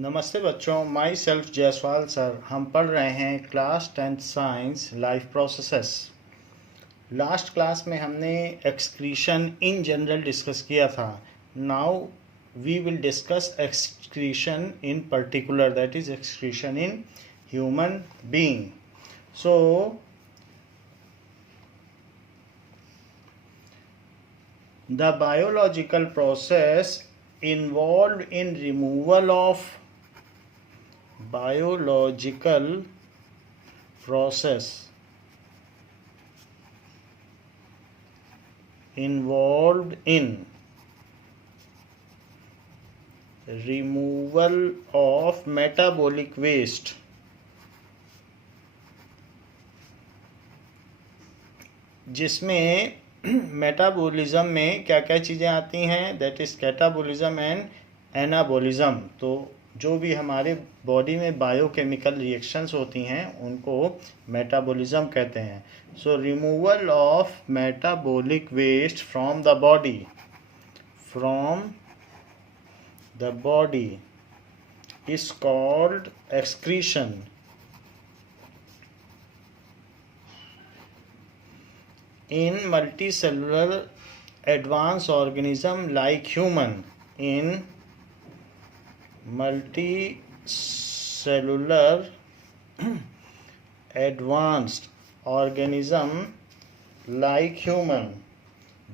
नमस्ते बच्चों, my self Jaiswal sir. हम पढ़ रहे हैं class 10th science life processes. Last class में हमने एक्सक्रीशन इन जनरल डिस्कस किया था। Now we will discuss excretion in particular, that is excretion in human being. So the biological process involved in removal of biological process involved in removal of metabolic waste जिसमें metabolism में क्या क्या चीज़ें आती हैं, that is catabolism and anabolism. तो जो भी हमारे बॉडी में बायोकेमिकल रिएक्शंस होती हैं उनको मेटाबॉलिज्म कहते हैं। So removal of metabolic waste from the body is called excretion. In multicellular advanced organism like human, in multicellular advanced organism like human,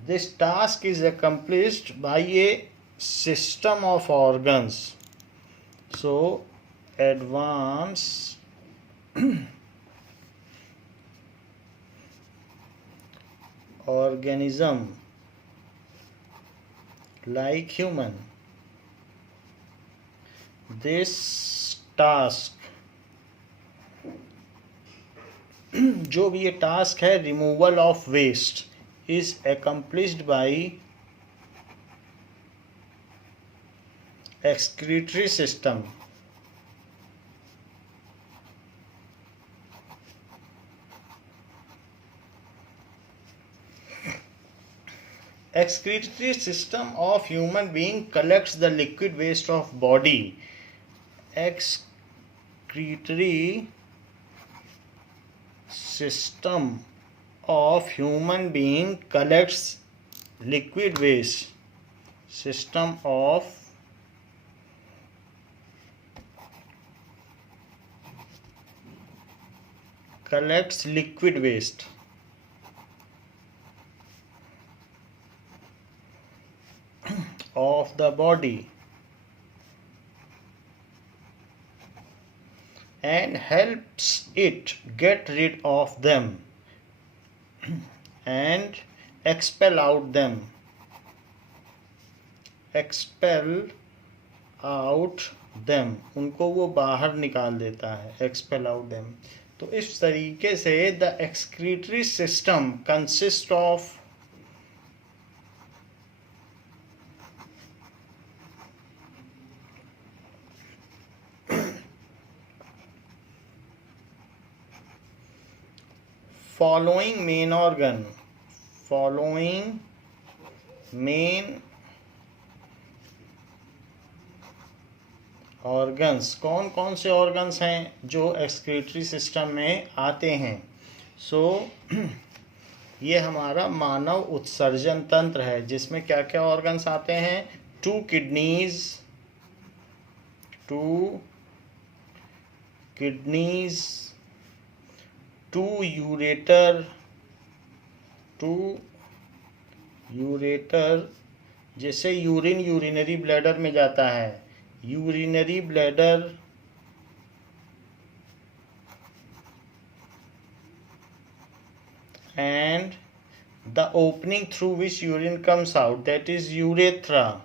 this task is accomplished by a system of organs. So advanced organism like human, this task जो भी ये task है removal of waste is accomplished by excretory system. Excretory system of human being collects the liquid waste of body. Excretory system of human being collects liquid waste. System of collects liquid waste. Of the body and helps it get rid of them and expel out them. उनको वो बाहर निकाल देता है, expel out them. तो इस तरीके से the excretory system consists of following main organs. कौन कौन से ऑर्गन्स हैं जो एक्सक्रीटरी सिस्टम में आते हैं? ये हमारा मानव उत्सर्जन तंत्र है जिसमें क्या क्या ऑर्गन्स आते हैं? 2 किडनीज, 2 यूरेटर, जैसे यूरिन यूरिनरी ब्लैडर में जाता है, urinary bladder, and the opening through which urine comes out, that is urethra.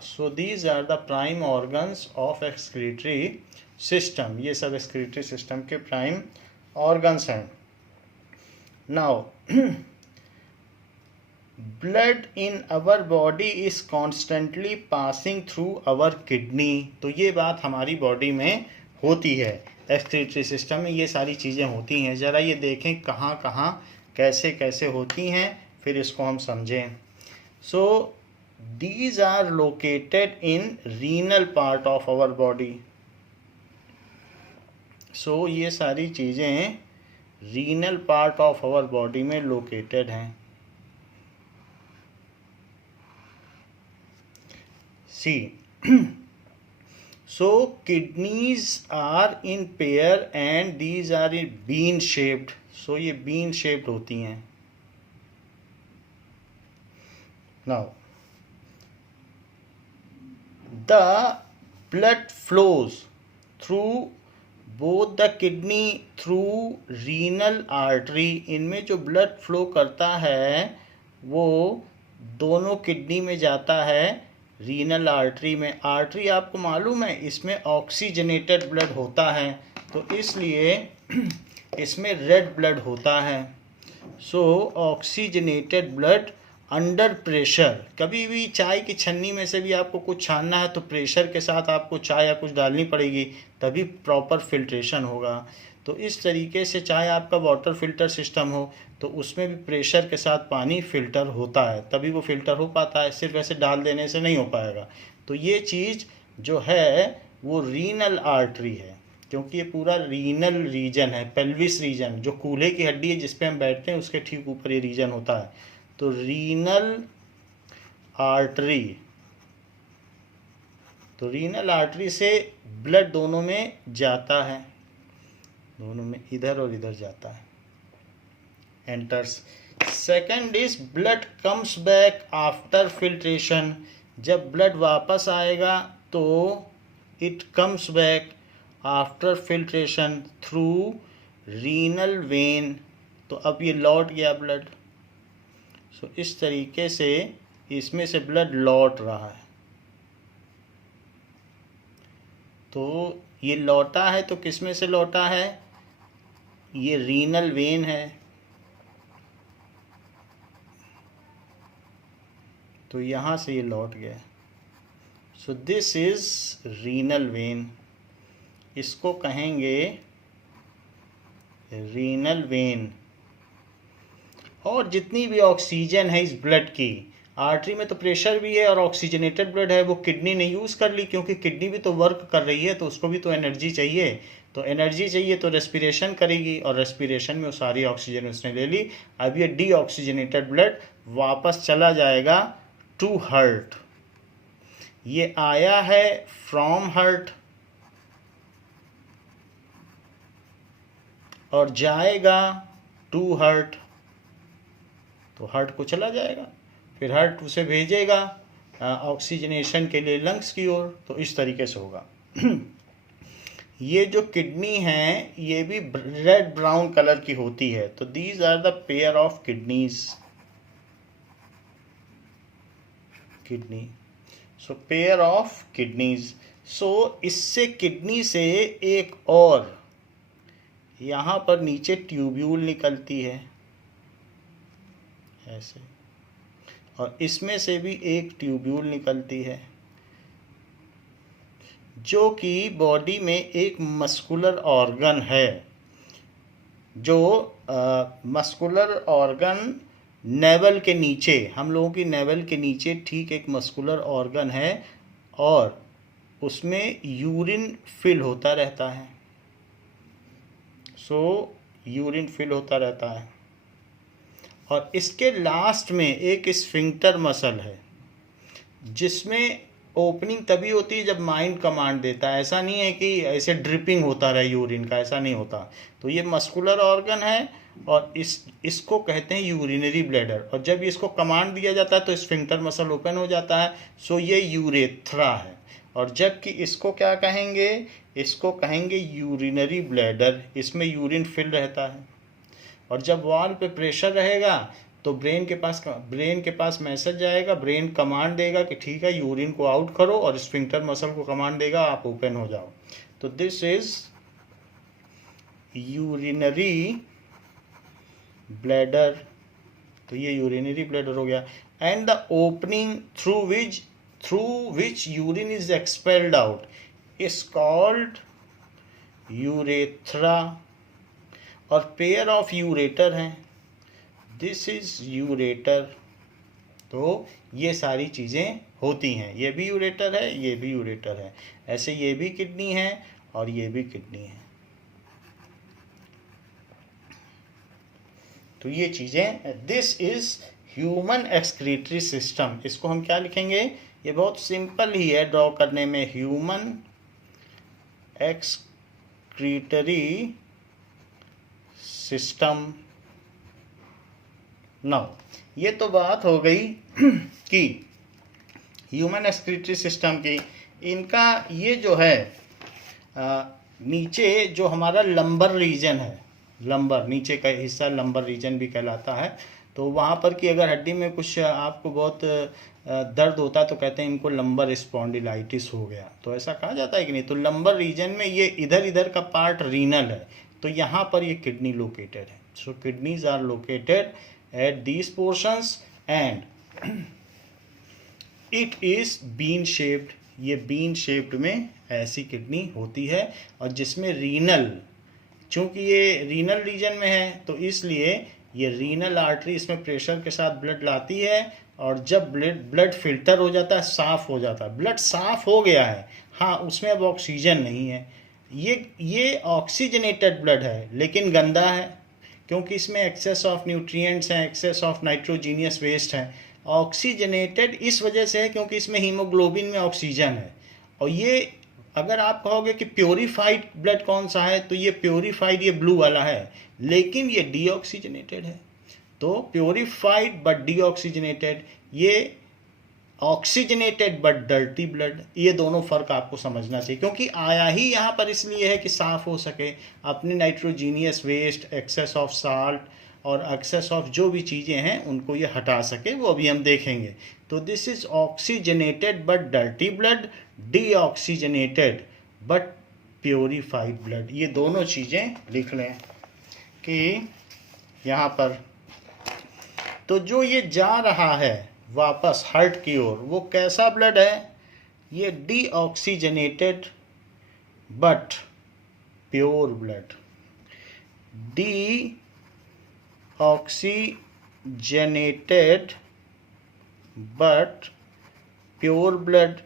So these are the prime organs of excretory system. ये सब excretory system के prime organs हैं. Now blood in our body is constantly passing through our kidney. तो ये बात हमारी body में होती है, एक्सक्रीटरी सिस्टम में ये सारी चीज़ें होती हैं। ज़रा ये देखें कहाँ कहाँ कैसे कैसे होती हैं, फिर इसको हम समझें। सो these are located in renal part of our body. So ये सारी चीज़ें renal part of our body में लोकेटेड हैं. See so kidneys are in pair and these are in bean shaped. So ये bean shaped होती हैं. Now the blood flows through both the kidney through renal artery. इनमें जो blood flow करता है वो दोनों किडनी में जाता है रीनल आर्टरी में. आर्टरी आपको मालूम है इसमें ऑक्सीजनेटेड ब्लड होता है, तो इसलिए इसमें रेड ब्लड होता है. सो ऑक्सीजनेटेड ब्लड अंडर प्रेशर. कभी भी चाय की छन्नी में से भी आपको कुछ छानना है तो प्रेशर के साथ आपको चाय या कुछ डालनी पड़ेगी, तभी प्रॉपर फिल्ट्रेशन होगा. तो इस तरीके से चाहे आपका वाटर फिल्टर सिस्टम हो तो उसमें भी प्रेशर के साथ पानी फिल्टर होता है, तभी वो फिल्टर हो पाता है. सिर्फ ऐसे डाल देने से नहीं हो पाएगा. तो ये चीज़ जो है वो रीनल आर्टरी है, क्योंकि ये पूरा रीनल रीजन है. पेल्विस रीजन जो कूल्हे की हड्डी है जिस पे हम बैठते हैं उसके ठीक ऊपर ये रीजन होता है. तो रीनल आर्टरी, तो रीनल आर्टरी से ब्लड दोनों में जाता है, दोनों में इधर और इधर जाता है, enters. Second is blood comes back after filtration. जब ब्लड वापस आएगा तो it comes back after filtration through renal vein. तो अब ये लौट गया ब्लड. सो इस तरीके से इसमें से ब्लड लौट रहा है. तो ये लौटा है तो किस में से लौटा है? ये रीनल वेन है. तो यहाँ से ये लौट गया. सो दिस इज रीनल वेन. इसको कहेंगे रीनल वेन. और जितनी भी ऑक्सीजन है इस ब्लड की, आर्टरी में तो प्रेशर भी है और ऑक्सीजनेटेड ब्लड है, वो किडनी ने यूज़ कर ली, क्योंकि किडनी भी तो वर्क कर रही है तो उसको भी तो एनर्जी चाहिए. तो एनर्जी चाहिए तो रेस्पिरेशन करेगी और रेस्पिरेशन में वो सारी ऑक्सीजन उसने ले ली. अब ये डीऑक्सीजनेटेड ब्लड वापस चला जाएगा टू हार्ट. ये आया है फ्रॉम हार्ट और जाएगा टू हार्ट. तो हार्ट को चला जाएगा, फिर हार्ट उसे भेजेगा ऑक्सीजनेशन के लिए लंग्स की ओर. तो इस तरीके से होगा. ये जो किडनी है ये भी रेड ब्राउन कलर की होती है. तो these are the pair of kidneys. Kidney, so pair of kidneys. So इससे किडनी से एक और यहाँ पर नीचे ट्यूब्यूल निकलती है ऐसे, और इसमें से भी एक ट्यूब्यूल निकलती है जो कि बॉडी में एक मस्कुलर ऑर्गन है. जो मस्कुलर ऑर्गन नेवल के नीचे, हम लोगों की नेवल के नीचे ठीक एक मस्कुलर ऑर्गन है और उसमें यूरिन फिल होता रहता है. सो यूरिन फिल होता रहता है. और इसके लास्ट में एक स्फिंक्टर मसल है जिसमें ओपनिंग तभी होती है जब माइंड कमांड देता है. ऐसा नहीं है कि ऐसे ड्रिपिंग होता रहे यूरिन का, ऐसा नहीं होता. तो ये मस्कुलर ऑर्गन है और इसको कहते हैं यूरिनरी ब्लैडर. और जब इसको कमांड दिया जाता है तो स्फिंक्टर मसल ओपन हो जाता है. सो ये यूरेथ्रा है. और जबकि इसको क्या कहेंगे? इसको कहेंगे यूरिनरी ब्लैडर. इसमें यूरिन फिल रहता है और जब वॉल पे प्रेशर रहेगा तो ब्रेन के पास मैसेज जाएगा. ब्रेन कमांड देगा कि ठीक है यूरिन को आउट करो, और स्फिंक्टर मसल को कमांड देगा आप ओपन हो जाओ. तो दिस इज यूरिनरी ब्लैडर. तो ये यूरिनरी ब्लैडर हो गया. And the opening through which urine is expelled out is called urethra. और पेयर ऑफ यूरेटर हैं. This is ureter. तो ये सारी चीज़ें होती हैं। ये भी यूरेटर है, ये भी यूरेटर है, ऐसे ये भी किडनी है और ये भी किडनी है। तो ये चीज़ें, this is human excretory system. इसको हम क्या लिखेंगे? ये बहुत सिंपल ही है ड्रॉ करने में, ह्यूमन एक्सक्रीटरी सिस्टम। नाउ ये तो बात हो गई कि ह्यूमन एक्सक्रीटरी सिस्टम की। इनका ये जो है नीचे जो हमारा लंबर रीजन है, लंबर नीचे का हिस्सा लंबर रीजन भी कहलाता है। तो वहाँ पर कि अगर हड्डी में कुछ आपको बहुत दर्द होता है तो कहते हैं इनको लंबर स्पॉन्डिलाइटिस हो गया, तो ऐसा कहा जाता है कि नहीं। तो लंबर रीजन में ये इधर इधर का पार्ट रीनल है, तो यहाँ पर ये किडनी लोकेटेड है। So kidneys are located at these portions and it is bean shaped. ये बीन शेप्ड में ऐसी किडनी होती है, और जिसमें रीनल, चूंकि ये रीनल रीजन में है तो इसलिए ये रीनल आर्टरी इसमें प्रेशर के साथ ब्लड लाती है, और जब ब्लड फिल्टर हो जाता है, साफ हो जाता है, ब्लड साफ हो गया है, हाँ उसमें अब ऑक्सीजन नहीं है, ये ऑक्सीजनेटेड ब्लड है लेकिन गंदा है, क्योंकि इसमें एक्सेस ऑफ न्यूट्रिएंट्स हैं, एक्सेस ऑफ नाइट्रोजीनियस वेस्ट है। ऑक्सीजनेटेड इस वजह से है क्योंकि इसमें हीमोग्लोबिन में ऑक्सीजन है। और ये अगर आप कहोगे कि प्योरीफाइड ब्लड कौन सा है, तो ये प्योरीफाइड ये ब्लू वाला है, लेकिन ये डीऑक्सीजनेटेड है। तो प्योरीफाइड बट डीऑक्सीजनेटेड, ये ऑक्सीजनेटेड बट डर्टी ब्लड, ये दोनों फर्क आपको समझना चाहिए, क्योंकि आया ही यहाँ पर इसलिए है कि साफ हो सके, अपने nitrogenous waste, excess of salt और एक्सेस ऑफ जो भी चीज़ें हैं उनको ये हटा सके, वो अभी हम देखेंगे। तो this is oxygenated but dirty blood, deoxygenated but purified blood. ये दोनों चीज़ें लिख लें कि यहाँ पर, तो जो ये जा रहा है वापस हार्ट की ओर, वो कैसा ब्लड है? ये deoxygenated but pure blood, deoxygenated but pure blood,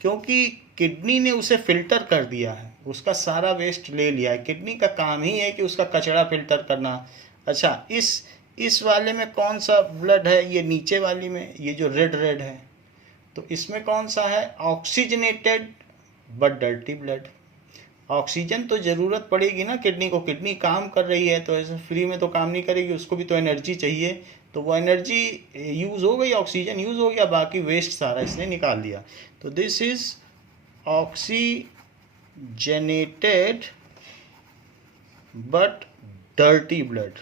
क्योंकि किडनी ने उसे फिल्टर कर दिया है, उसका सारा वेस्ट ले लिया है। किडनी का काम ही है कि उसका कचरा फिल्टर करना। अच्छा, इस वाले में कौन सा ब्लड है? ये नीचे वाली में, ये जो रेड है, तो इसमें कौन सा है? Oxygenated but dirty blood. Oxygen तो ज़रूरत पड़ेगी ना किडनी को, किडनी काम कर रही है तो ऐसे फ्री में तो काम नहीं करेगी, उसको भी तो एनर्जी चाहिए, तो वो एनर्जी यूज़ हो गई, ऑक्सीजन यूज़ हो गया, बाकी वेस्ट सारा इसने निकाल दिया। तो this is oxygenated but dirty blood.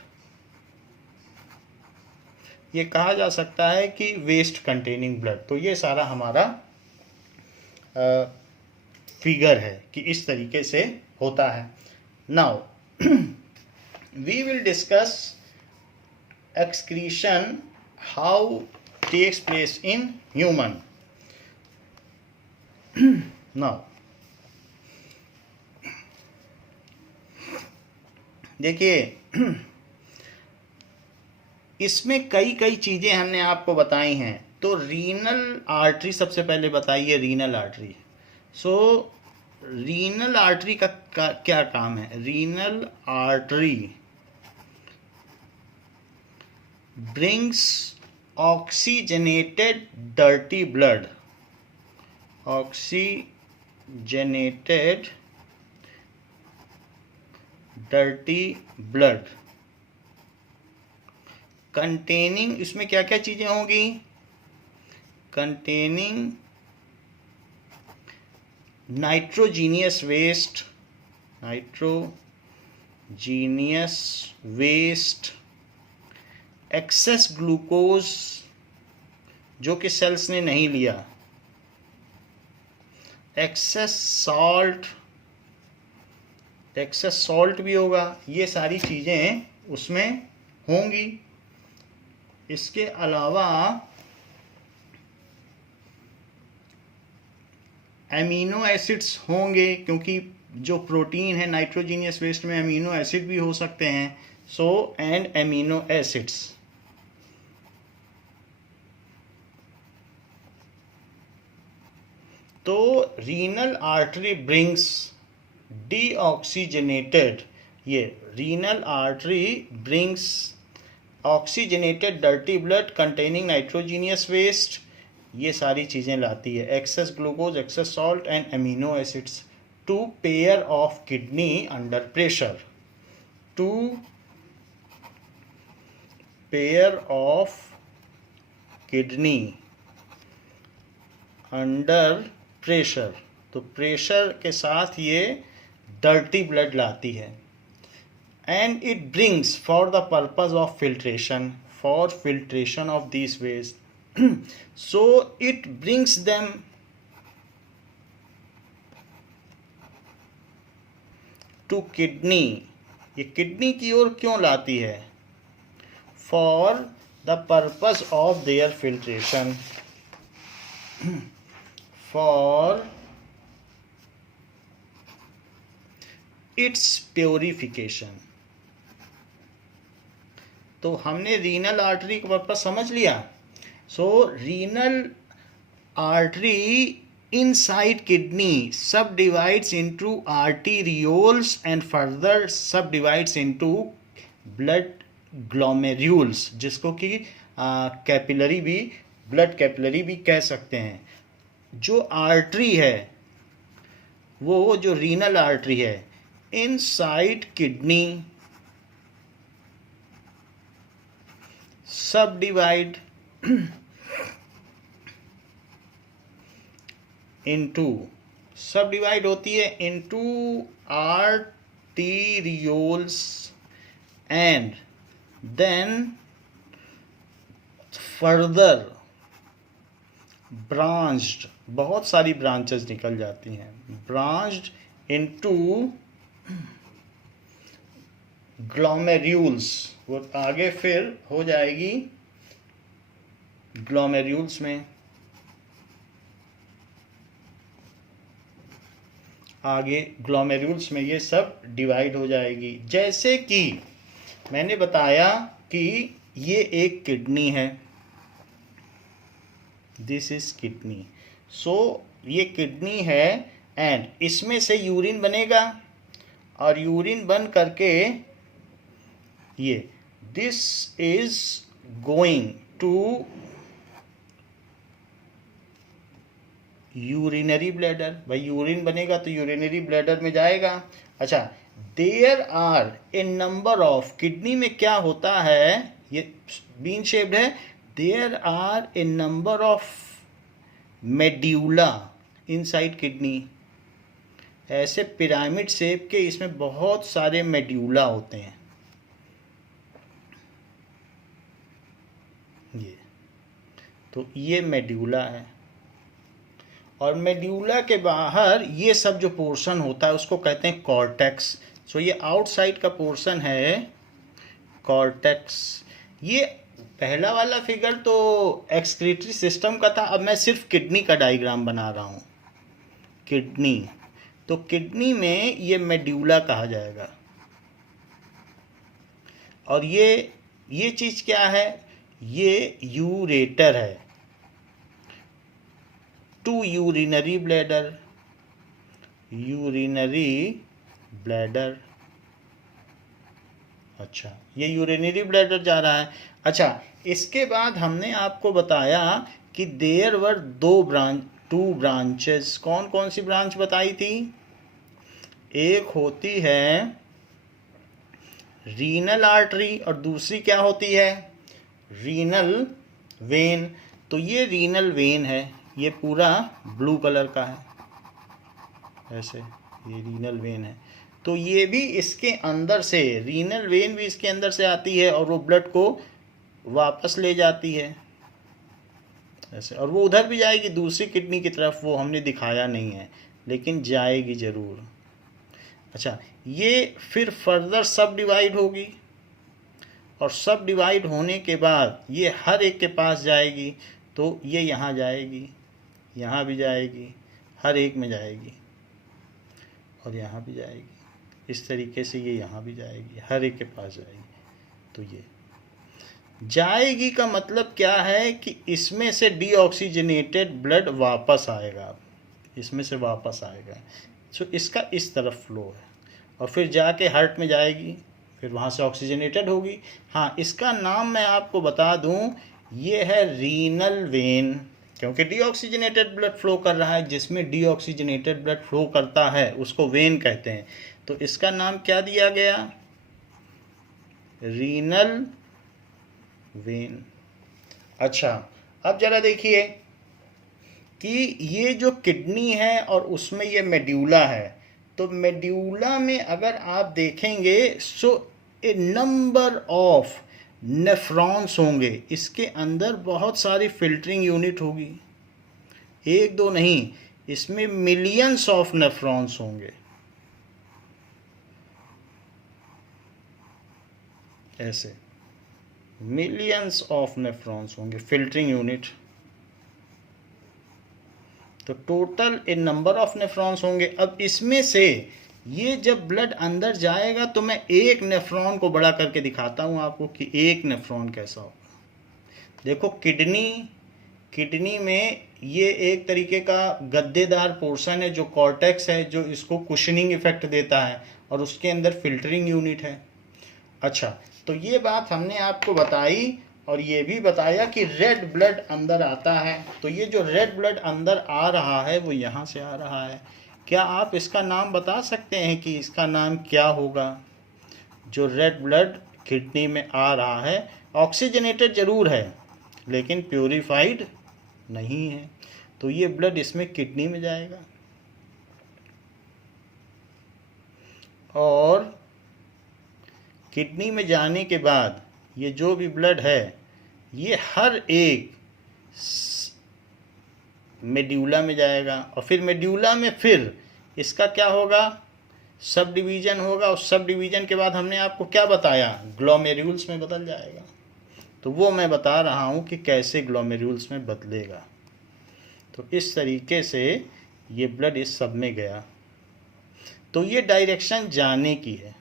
ये कहा जा सकता है कि वेस्ट कंटेनिंग ब्लड। तो ये सारा हमारा फिगर है कि इस तरीके से होता है। Now we will discuss excretion how takes place in human. Now देखिए, इसमें कई चीज़ें हमने आपको बताई हैं। तो रीनल आर्टरी सबसे पहले बताइए, renal artery. So renal artery का क्या काम है? Renal artery brings oxygenated dirty blood, oxygenated dirty blood containing, इसमें क्या क्या चीज़ें होंगी? Containing nitrogenous waste, excess glucose जो कि सेल्स ने नहीं लिया, एक्सेस सॉल्ट भी होगा, ये सारी चीज़ें उसमें होंगी। इसके अलावा एमिनो एसिड्स होंगे, क्योंकि जो प्रोटीन है नाइट्रोजीनियस वेस्ट में एमिनो एसिड भी हो सकते हैं। सो एंड एमिनो एसिड्स, तो रीनल आर्टरी ब्रिंग्स डीऑक्सीजनेटेड, ये renal artery brings oxygenated dirty blood containing nitrogenous waste, ये सारी चीज़ें लाती है, excess glucose, excess salt and amino acids to pair of kidney under pressure, to pair of kidney under pressure, तो pressure के साथ ये डर्टी ब्लड लाती है। And it brings for the purpose of filtration, for filtration of this waste, so it brings them to kidney, ये kidney की ओर क्यों लाती है? For the purpose of their filtration, for its purification. तो हमने रीनल आर्टरी का purpose समझ लिया। So renal artery inside kidney subdivides into arterioles and further subdivides into blood glomerules, जिसको कि कैपिलरी भी, ब्लड कैपिलरी भी कह सकते हैं। जो आर्टरी है वो जो रीनल आर्टरी है, inside kidney subdivide into, subdivide होती है into arterioles and then further branched, बहुत सारी ब्रांचेस निकल जाती हैं, ब्रांच्ड इनटू ग्लोमेर्यूल्स, वो आगे फिर हो जाएगी ग्लोमेर्यूल्स में, आगे ग्लोमेर्यूल्स में ये सब डिवाइड हो जाएगी। जैसे कि मैंने बताया कि ये एक किडनी है, दिस इज किडनी, सो ये किडनी है एंड इसमें से यूरिन बनेगा और यूरिन बन करके ये this is going to urinary bladder, भाई यूरिन बनेगा तो यूरिनरी ब्लैडर में जाएगा। अच्छा, there are a number of, kidney में क्या होता है, ये बीन शेप्ड है, there are a number of medulla inside kidney, ऐसे पिरामिड शेप के इसमें बहुत सारे मेड्यूला होते हैं, ये तो ये मेड्यूला है। और मेड्यूला के बाहर ये सब जो पोर्शन होता है उसको कहते हैं कॉर्टेक्स। सो ये आउटसाइड का पोर्शन है कॉर्टेक्स। ये पहला वाला फिगर तो एक्सक्रीटरी सिस्टम का था, अब मैं सिर्फ किडनी का डायग्राम बना रहा हूँ। किडनी, तो किडनी में ये मेड्यूला कहा जाएगा। और ये चीज़ क्या है, ये यूरेटर है to urinary bladder, urinary bladder. अच्छा, ये यूरिनरी ब्लैडर जा रहा है। अच्छा, इसके बाद हमने आपको बताया कि देयर वर टू ब्रांचेस। कौन कौन सी ब्रांच बताई थी? एक होती है रीनल आर्टरी और दूसरी क्या होती है, रीनल वेन। तो ये रीनल वेन है, ये पूरा ब्लू कलर का है, ऐसे ये रीनल वेन है। तो ये भी इसके अंदर से, रीनल वेन भी इसके अंदर से आती है और वो ब्लड को वापस ले जाती है ऐसे, और वो उधर भी जाएगी दूसरी किडनी की तरफ, वो हमने दिखाया नहीं है लेकिन जाएगी ज़रूर। अच्छा, ये फिर फर्दर सब डिवाइड होगी और सब डिवाइड होने के बाद ये हर एक के पास जाएगी। तो ये यहाँ जाएगी, यहाँ भी जाएगी, हर एक में जाएगी और यहाँ भी जाएगी। इस तरीके से ये यहाँ भी जाएगी, हर एक के पास जाएगी। तो ये जाएगी का मतलब क्या है कि इसमें से डीऑक्सीजनेटेड ब्लड वापस आएगा। इसमें से वापस आएगा। सो इसका इस तरफ फ्लो है और फिर जाके हार्ट में जाएगी, फिर वहाँ से ऑक्सीजनेटेड होगी। हाँ, इसका नाम मैं आपको बता दूँ, ये है रीनल वेन, क्योंकि डीऑक्सीजनेटेड ब्लड फ्लो कर रहा है। जिसमें डीऑक्सीजनेटेड ब्लड फ्लो करता है उसको वेन कहते हैं। तो इसका नाम क्या दिया गया? Renal vein. अच्छा, अब जरा देखिए कि ये जो किडनी है और उसमें ये मेड्यूला है, तो मेड्यूला में अगर आप देखेंगे सो ए नंबर ऑफ नेफ्रॉन्स होंगे। इसके अंदर बहुत सारी फिल्टरिंग यूनिट होगी, एक दो नहीं, इसमें मिलियंस ऑफ नेफ्रॉन्स होंगे। ऐसे मिलियंस ऑफ नेफ्रॉन्स होंगे, फिल्टरिंग यूनिट। तो total A number of nephrons होंगे। अब इसमें से ये जब ब्लड अंदर जाएगा तो मैं एक नेफ्रॉन को बड़ा करके दिखाता हूँ आपको कि एक नेफ्रॉन कैसा होगा। देखो, किडनी में ये एक तरीके का गद्देदार पोर्शन है जो कॉर्टेक्स है, जो इसको कुशनिंग इफेक्ट देता है, और उसके अंदर फिल्टरिंग यूनिट है। अच्छा, तो ये बात हमने आपको बताई और ये भी बताया कि रेड ब्लड अंदर आता है। तो ये जो रेड ब्लड अंदर आ रहा है वो यहाँ से आ रहा है। क्या आप इसका नाम बता सकते हैं कि इसका नाम क्या होगा? जो रेड ब्लड किडनी में आ रहा है, ऑक्सीजनेटेड जरूर है लेकिन प्योरीफाइड नहीं है, तो ये ब्लड इसमें किडनी में जाएगा और किडनी में जाने के बाद ये जो भी ब्लड है ये हर एक मेड्यूला में जाएगा और फिर मेड्यूला में फिर इसका क्या होगा? सब डिवीज़न होगा, और सब डिवीज़न के बाद हमने आपको क्या बताया? ग्लोमेरुल्स में बदल जाएगा। तो वो मैं बता रहा हूँ कि कैसे ग्लोमेरुल्स में बदलेगा। तो इस तरीके से ये ब्लड इस सब में गया। तो ये डायरेक्शन जाने की है।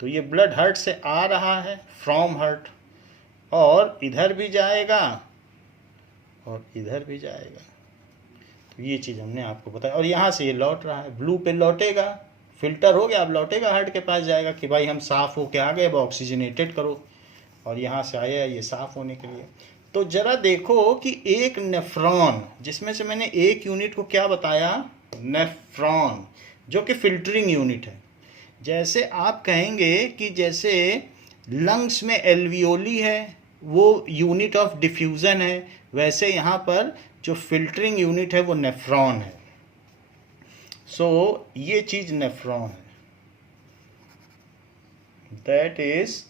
तो ये ब्लड हार्ट से आ रहा है, फ्रॉम हार्ट, और इधर भी जाएगा और इधर भी जाएगा। तो ये चीज़ हमने आपको बताया। और यहाँ से ये लौट रहा है, ब्लू पे लौटेगा, फिल्टर हो गया, अब लौटेगा हार्ट के पास जाएगा कि भाई हम साफ़ होके आ गए, अब ऑक्सीजनेटेड करो। और यहाँ से आया ये साफ़ होने के लिए। तो ज़रा देखो कि एक नेफ्रॉन, जिसमें से मैंने एक यूनिट को क्या बताया? नेफ्रॉन, जो कि फिल्टरिंग यूनिट है। जैसे आप कहेंगे कि जैसे लंग्स में एल्वियोली है, वो यूनिट ऑफ डिफ्यूज़न है, वैसे यहाँ पर जो फिल्टरिंग यूनिट है वो नेफ्रॉन है। सो ये चीज़ नेफ्रॉन है, दैट इज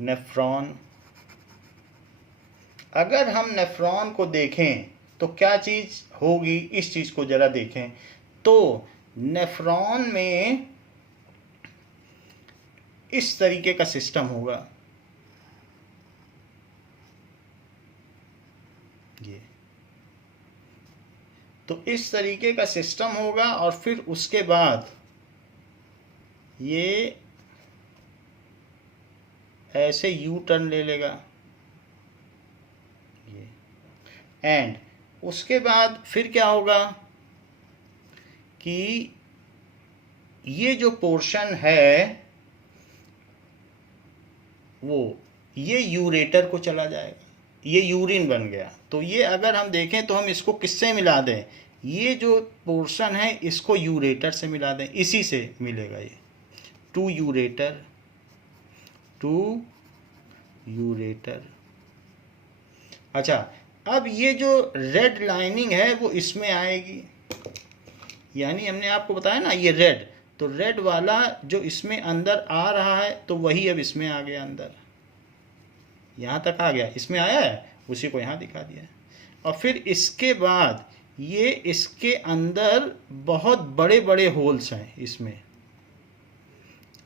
नेफ्रॉन। अगर हम नेफ्रॉन को देखें तो क्या चीज़ होगी, इस चीज़ को ज़रा देखें। तो नेफ्रॉन में इस तरीके का सिस्टम होगा, ये तो इस तरीके का सिस्टम होगा और फिर उसके बाद ये ऐसे यू टर्न ले लेगा ये, एंड उसके बाद फिर क्या होगा कि ये जो पोर्शन है वो ये यूरेटर को चला जाएगा, ये यूरिन बन गया। तो ये अगर हम देखें तो हम इसको किससे मिला दें? ये जो पोर्शन है इसको यूरेटर से मिला दें, इसी से मिलेगा ये, टू यूरेटर, टू यूरेटर। अच्छा, अब ये जो रेड लाइनिंग है वो इसमें आएगी, यानी हमने आपको बताया ना ये रेड, तो रेड वाला जो इसमें अंदर आ रहा है तो वही अब इसमें आ गया अंदर, यहाँ तक आ गया, इसमें आया है, उसी को यहाँ दिखा दिया है। और फिर इसके बाद ये इसके अंदर बहुत बड़े बड़े होल्स हैं इसमें,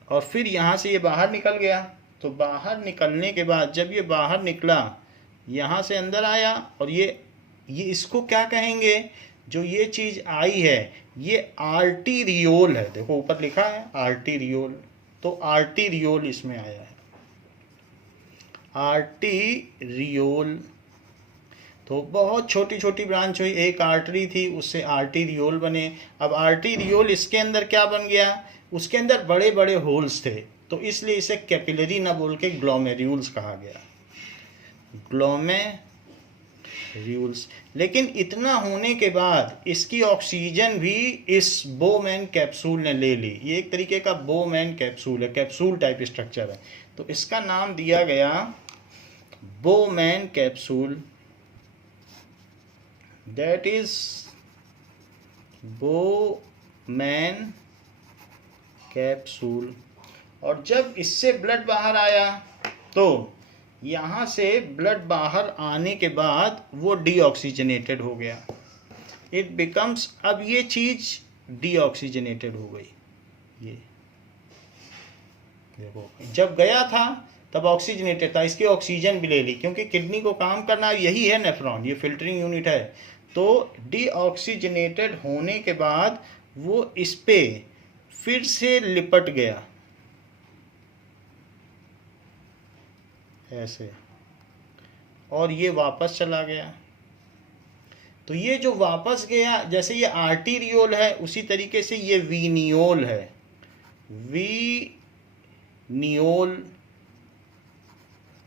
और फिर यहाँ से ये बाहर निकल गया। तो बाहर निकलने के बाद जब ये बाहर निकला, यहाँ से अंदर आया, और ये इसको क्या कहेंगे? जो ये चीज़ आई है ये आर्टीरियोल है, देखो ऊपर लिखा है आर्टीरियोल, तो आर्टीरियोल इसमें आया है, आर्टीरियोल। तो बहुत छोटी छोटी ब्रांच हुई, एक आर्टरी थी, उससे आर्टीरियोल बने। अब आर्टीरियोल इसके अंदर क्या बन गया, उसके अंदर बड़े बड़े होल्स थे, तो इसलिए इसे कैपिलरी ना बोल के ग्लोमेर्यूल्स कहा गया, ग्लोमेर्यूल्स। लेकिन इतना होने के बाद इसकी ऑक्सीजन भी इस बोमैन कैप्सूल ने ले ली। ये एक तरीके का बोमैन कैप्सूल है, कैप्सूल टाइप स्ट्रक्चर है, तो इसका नाम दिया गया Bowman capsule, that is Bowman capsule. और जब इससे ब्लड बाहर आया तो यहाँ से ब्लड बाहर आने के बाद वो डीऑक्सीजनेटेड हो गया, इट बिकम्स, अब ये चीज डीऑक्सीजनेटेड हो गई। ये देखो, जब गया था तब ऑक्सीजनेटेड था, इसकी ऑक्सीजन भी ले ली, क्योंकि किडनी को काम करना यही है, नेफ्रॉन, ये फिल्टरिंग यूनिट है। तो डीऑक्सीजनेटेड होने के बाद वो इस पे फिर से लिपट गया ऐसे, और ये वापस चला गया। तो ये जो वापस गया, जैसे ये आर्टीरियोल है उसी तरीके से ये वीनियोल है,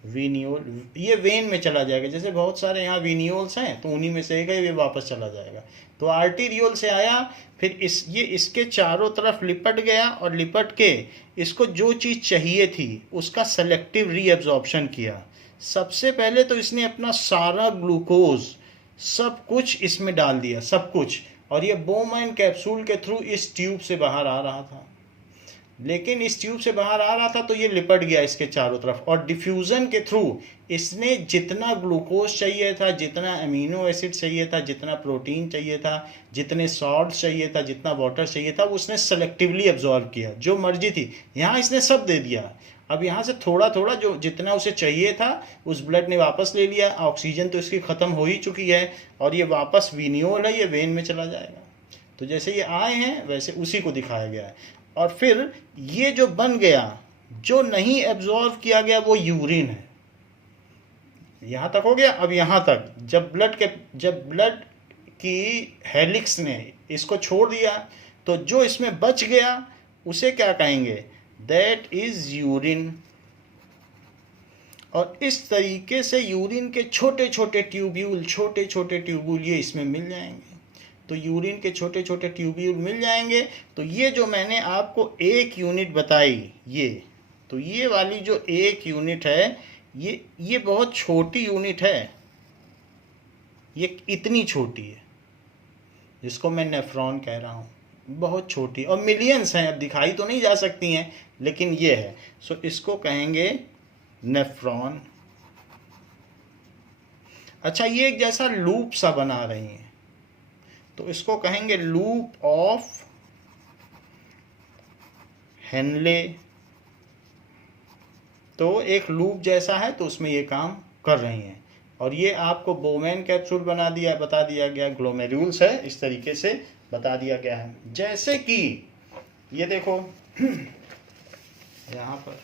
वीनियोल, ये वेन में चला जाएगा। जैसे बहुत सारे यहाँ वीनियोल्स हैं, तो उन्हीं में से एक है, ये वापस चला जाएगा। तो आर्टीरियोल से आया, फिर ये इसके चारों तरफ लिपट गया, और लिपट के इसको जो चीज़ चाहिए थी उसका सेलेक्टिव रीअब्जॉर्प्शन किया। सबसे पहले तो इसने अपना सारा ग्लूकोज सब कुछ इसमें डाल दिया, सब कुछ, और ये बोमैन कैप्सूल के थ्रू इस ट्यूब से बाहर आ रहा था। लेकिन इस ट्यूब से बाहर आ रहा था तो ये लिपट गया इसके चारों तरफ, और डिफ्यूज़न के थ्रू इसने जितना ग्लूकोज चाहिए था, जितना अमीनो एसिड चाहिए था, जितना प्रोटीन चाहिए था, जितने सॉल्ट चाहिए था, जितना वाटर चाहिए था, उसने सेलेक्टिवली एब्जॉर्ब किया, जो मर्जी थी। यहाँ इसने सब दे दिया। अब यहाँ से थोड़ा थोड़ा जो जितना उसे चाहिए था उस ब्लड ने वापस ले लिया। ऑक्सीजन तो इसकी ख़त्म हो ही चुकी है, और ये वापस वीनियोल है, ये वेन में चला जाएगा। तो जैसे ये आए हैं वैसे उसी को दिखाया गया है। और फिर ये जो बन गया, जो नहीं एब्जॉर्व किया गया, वो यूरिन है। यहाँ तक हो गया। अब यहाँ तक जब ब्लड की हेलिक्स ने इसको छोड़ दिया, तो जो इसमें बच गया उसे क्या कहेंगे, दैट इज यूरिन। और इस तरीके से यूरिन के छोटे छोटे ट्यूब्यूल ये इसमें मिल जाएंगे। तो यूरिन के छोटे छोटे ट्यूब्यूल मिल जाएंगे। तो ये जो मैंने आपको एक यूनिट बताई, तो ये वाली जो एक यूनिट है, ये बहुत छोटी यूनिट है, ये इतनी छोटी है, जिसको मैं नेफ्रॉन कह रहा हूँ, बहुत छोटी, और मिलियंस हैं, अब दिखाई तो नहीं जा सकती हैं, लेकिन ये है। सो इसको कहेंगे नेफ्रॉन। अच्छा, ये एक जैसा लूप सा बना रही हैं, तो इसको कहेंगे लूप ऑफ हेनले। तो एक लूप जैसा है, तो उसमें ये काम कर रही हैं। और ये आपको बोमैन कैप्सूल बता दिया गया, ग्लोमेर्यूल्स है, इस तरीके से बता दिया गया है। जैसे कि ये देखो यहाँ पर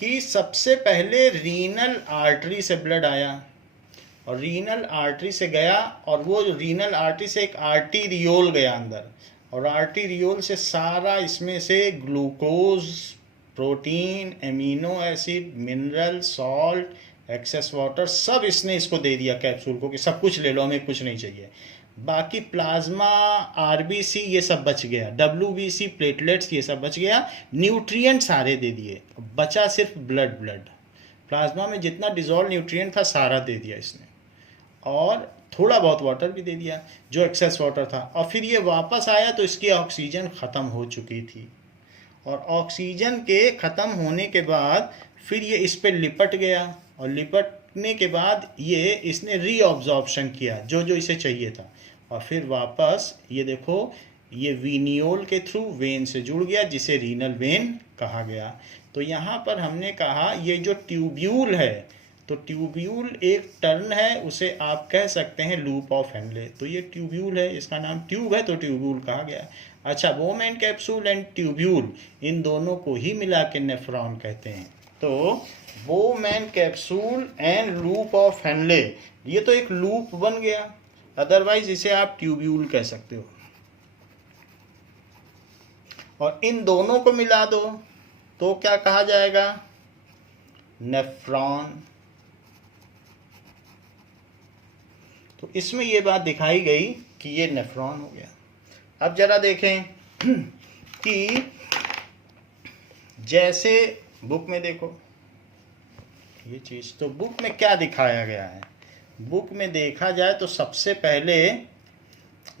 कि सबसे पहले रीनल आर्टरी से ब्लड आया, और रीनल आर्टरी से गया, और वो रीनल आर्टरी से एक आर्टीरियोल गया अंदर, और आर्टीरियोल से सारा इसमें से glucose, protein, amino acid, mineral, salt, excess water, सब इसने इसको दे दिया कैप्सूल को कि सब कुछ ले लो, हमें कुछ नहीं चाहिए। बाकी प्लाज्मा, आरबीसी, ये सब बच गया, डब्ल्यूबीसी, प्लेटलेट्स, ये सब बच गया, न्यूट्रिएंट सारे दे दिए, बचा सिर्फ ब्लड। प्लाज्मा में जितना डिजॉल्व न्यूट्रिएंट था सारा दे दिया इसने, और थोड़ा बहुत वाटर भी दे दिया, जो एक्सेस वाटर था। और फिर ये वापस आया तो इसकी ऑक्सीजन ख़त्म हो चुकी थी, और ऑक्सीजन के ख़त्म होने के बाद फिर ये इस पर लिपट गया, और लिपटने के बाद ये इसने रीअब्जॉर्प्शन किया जो जो इसे चाहिए था, और फिर वापस ये देखो, ये वीनियोल के थ्रू वेन से जुड़ गया, जिसे रीनल वेन कहा गया। तो यहाँ पर हमने कहा ये जो ट्यूब्यूल है, तो ट्यूब्यूल एक टर्न है, उसे आप कह सकते हैं लूप ऑफ हेनले। तो ये ट्यूब्यूल है, इसका नाम ट्यूब है, तो ट्यूब्यूल कहा गया। अच्छा, बोमैन कैप्सूल एंड ट्यूब्यूल, इन दोनों को ही मिला के नेफ्रॉन कहते हैं। तो Bowman capsule and loop of Henle, ये तो एक लूप बन गया, अदरवाइज इसे आप ट्यूब्यूल कह सकते हो। और इन दोनों को मिला दो तो क्या कहा जाएगा, नेफ्रॉन। तो इसमें ये बात दिखाई गई कि ये नेफ्रॉन हो गया। अब जरा देखें कि जैसे बुक में देखो ये चीज़, तो बुक में क्या दिखाया गया है, बुक में देखा जाए तो सबसे पहले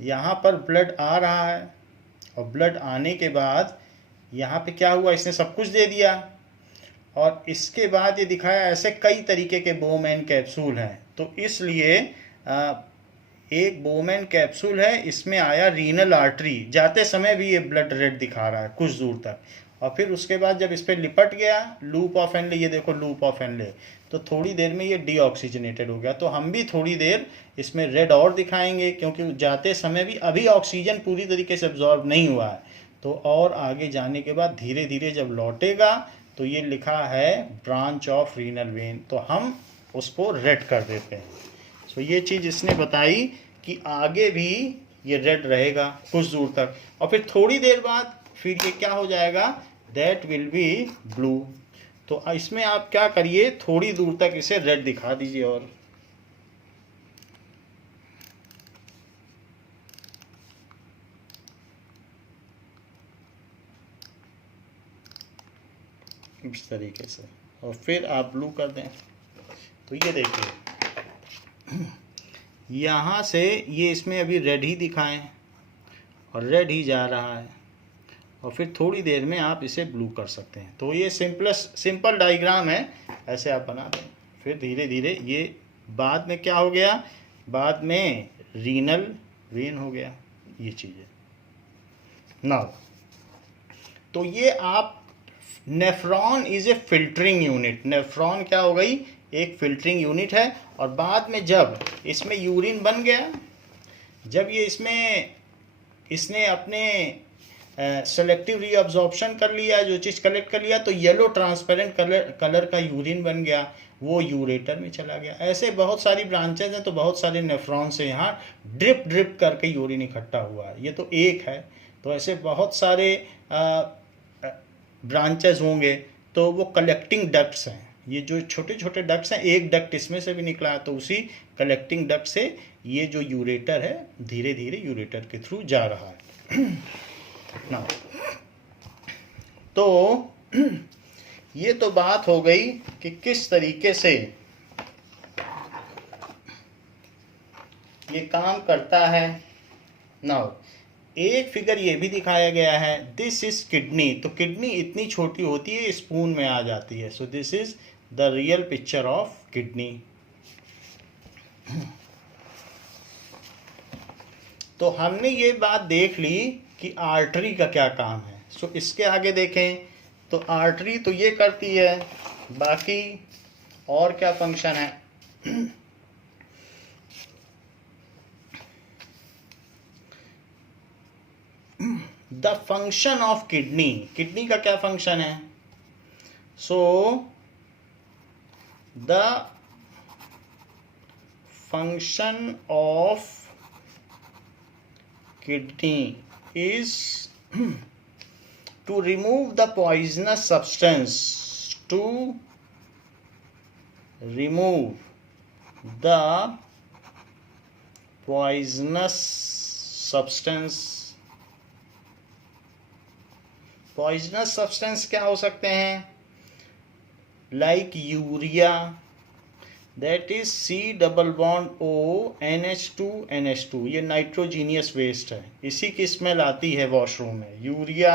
यहाँ पर ब्लड आ रहा है, और ब्लड आने के बाद यहाँ पे क्या हुआ, इसने सब कुछ दे दिया, और इसके बाद ये दिखाया ऐसे कई तरीके के बोमैन कैप्सूल हैं। तो इसलिए एक बोमैन कैप्सूल है, इसमें आया रीनल आर्टरी, जाते समय भी ये ब्लड रेड दिखा रहा है कुछ दूर तक, और फिर उसके बाद जब इस पर लिपट गया लूप ऑफ हेनले, ये देखो लूप ऑफ हेनले, तो थोड़ी देर में ये डीऑक्सीजनेटेड हो गया। तो हम भी थोड़ी देर इसमें रेड और दिखाएंगे, क्योंकि जाते समय भी अभी ऑक्सीजन पूरी तरीके से अब्जॉर्ब नहीं हुआ है, तो और आगे जाने के बाद धीरे धीरे जब लौटेगा तो ये लिखा है ब्रांच ऑफ रीनल वेन, तो हम उसको रेड कर देते हैं। तो ये चीज़ इसने बताई कि आगे भी ये रेड रहेगा कुछ दूर तक, और फिर थोड़ी देर बाद फिर ये क्या हो जाएगा, दैट विल बी ब्लू। तो इसमें आप क्या करिए, थोड़ी दूर तक इसे रेड दिखा दीजिए, और इस तरीके से, और फिर आप ब्लू कर दें। तो ये देखिए यहाँ से ये इसमें अभी रेड ही दिखाएं और रेड ही जा रहा है, और फिर थोड़ी देर में आप इसे ब्लू कर सकते हैं। तो ये सिंपल डायग्राम है, ऐसे आप बना दें। फिर धीरे धीरे ये बाद में क्या हो गया, बाद में रीनल वेन हो गया, ये चीज़ें नाउ। तो ये आप, nephron is a filtering unit, nephron क्या हो गई, एक फिल्टरिंग यूनिट है। और बाद में जब इसमें यूरिन बन गया, जब ये इसने अपने सेलेक्टिव रीअब्जॉर्प्शन कर लिया, जो चीज़ कलेक्ट कर लिया, तो येलो ट्रांसपेरेंट कलर का यूरिन बन गया, वो यूरेटर में चला गया। ऐसे बहुत सारी ब्रांचेज हैं, तो बहुत सारे नेफ्रॉन से यहाँ ड्रिप ड्रिप करके यूरिन इकट्ठा हुआ है, ये तो एक है। तो ऐसे बहुत सारे ब्रांचेज होंगे, तो वो कलेक्टिंग डक्ट्स हैं। ये जो छोटे छोटे डक्ट्स हैं, एक डक्ट इसमें से भी निकला, तो उसी कलेक्टिंग डक्ट से ये जो यूरेटर है धीरे धीरे यूरेटर के थ्रू जा रहा है ना। तो ये तो बात हो गई कि किस तरीके से ये काम करता है। नाउ एक फिगर ये भी दिखाया गया है, दिस इज किडनी। तो किडनी इतनी छोटी होती है, स्पून में आ जाती है। So this is the real picture of kidney. तो हमने ये बात देख ली कि आर्टरी का क्या काम है। सो इसके आगे देखें तो आर्टरी तो ये करती है, बाकी और क्या फंक्शन है। The function of kidney, kidney का क्या फंक्शन है। So the function of kidney is to remove the poisonous substance, to remove the poisonous substance। poisonous substance क्या हो सकते हैं, like urea, that is C double bond O NH2 NH2, ये nitrogenous waste है, इसी की smell आती है वॉशरूम में, यूरिया।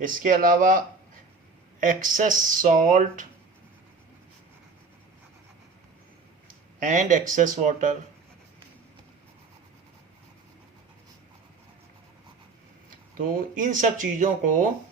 इसके अलावा excess salt and excess water. तो इन सब चीज़ों को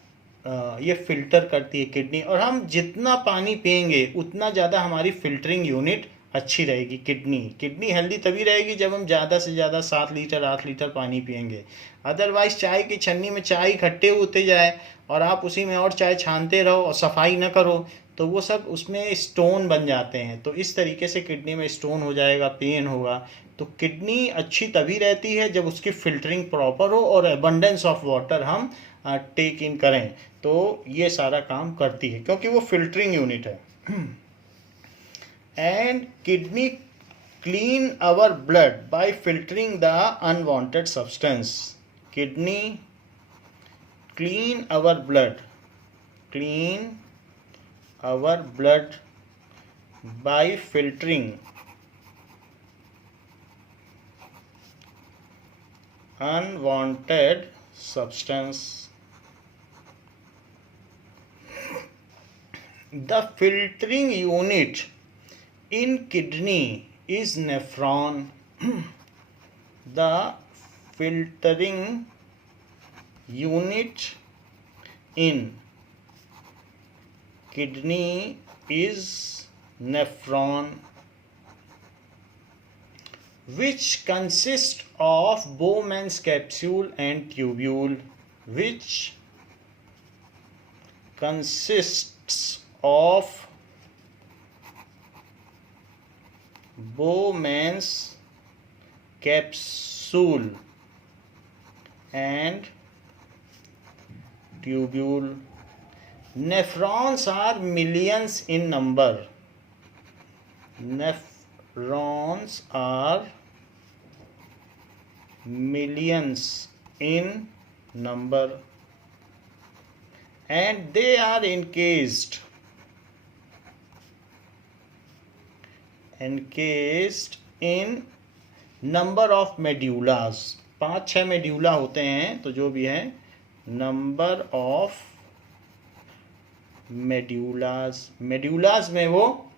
ये फिल्टर करती है किडनी, और हम जितना पानी पिएंगे उतना ज़्यादा हमारी फिल्टरिंग यूनिट अच्छी रहेगी। किडनी हेल्दी तभी रहेगी जब हम ज़्यादा से ज़्यादा 7 लीटर 8 लीटर पानी पिएंगे। अदरवाइज चाय की छन्नी में चाय इकट्ठे होते जाए और आप उसी में और चाय छानते रहो और सफाई न करो, तो वो सब उसमें स्टोन बन जाते हैं। तो इस तरीके से किडनी में स्टोन हो जाएगा, पेन होगा। तो किडनी अच्छी तभी रहती है जब उसकी फिल्टरिंग प्रॉपर हो और एबंडेंस ऑफ वाटर हम टेक इन करें। तो ये सारा काम करती है क्योंकि वो फिल्टरिंग यूनिट है। And kidney clean our blood by filtering the unwanted substance. Kidney clean our blood by filtering unwanted substance. The filtering unit in kidney is nephron. The filtering unit in kidney is nephron, which consists of Bowman's capsule and tubule, which consists of Bowman's capsule and tubule. Nephrons are millions in number. Nephrons are millions in number, and they are encased in number of medullas. 5-6 medulla होते हैं। तो जो भी है number of मेड्यूलास में वो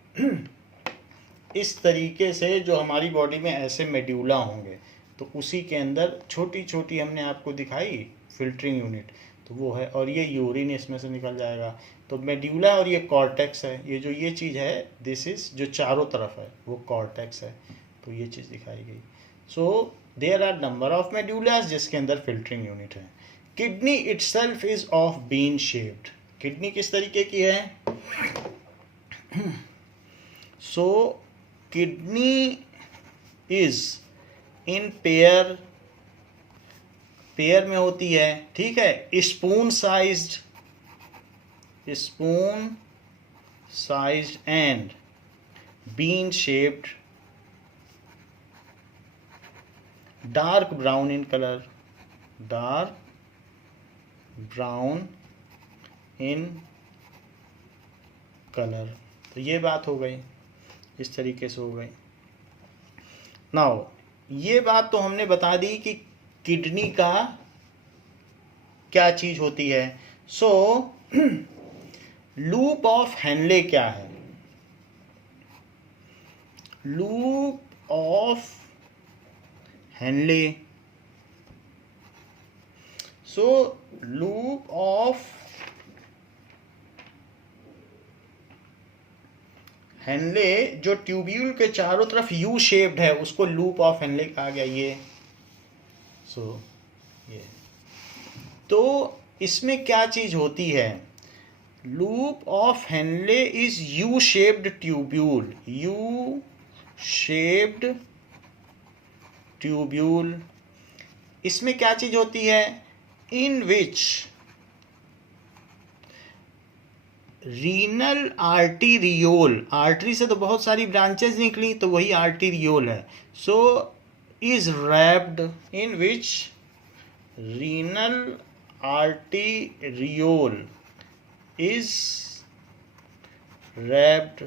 इस तरीके से जो हमारी बॉडी में ऐसे मेड्यूला होंगे, तो उसी के अंदर छोटी छोटी हमने आपको दिखाई फिल्टरिंग यूनिट, तो वो है। और ये यूरिन इसमें से निकल जाएगा। तो मेड्यूला और ये कॉर्टेक्स है। ये जो ये चीज़ है, दिस इज जो चारों तरफ है वो कॉर्टेक्स है। तो ये चीज़ दिखाई गई। So there are number of medullas जिसके अंदर फिल्टरिंग यूनिट है। Kidney itself is of bean shaped. Kidney किस तरीके की है? So kidney is in pair में होती है, ठीक है। Spoon sized and bean shaped, dark brown in colour, तो ये बात हो गई, इस तरीके से हो गई। नाउ ये बात तो हमने बता दी कि किडनी का क्या चीज होती है। सो लूप ऑफ हेनले क्या है? Loop of Henle, so loop of Henle जो ट्यूब्यूल के चारों तरफ यू शेप्ड है उसको लूप ऑफ हेनले कहा गया। ये ये तो इसमें क्या चीज होती है? Loop of Henle is U shaped tubule. इसमें क्या चीज होती है? इन विच रीनल आर्टीरियोल, आर्टरी से तो बहुत सारी ब्रांचेस निकली, तो वही आर्टीरियोल है। So is wrapped, in which renal arteriole is wrapped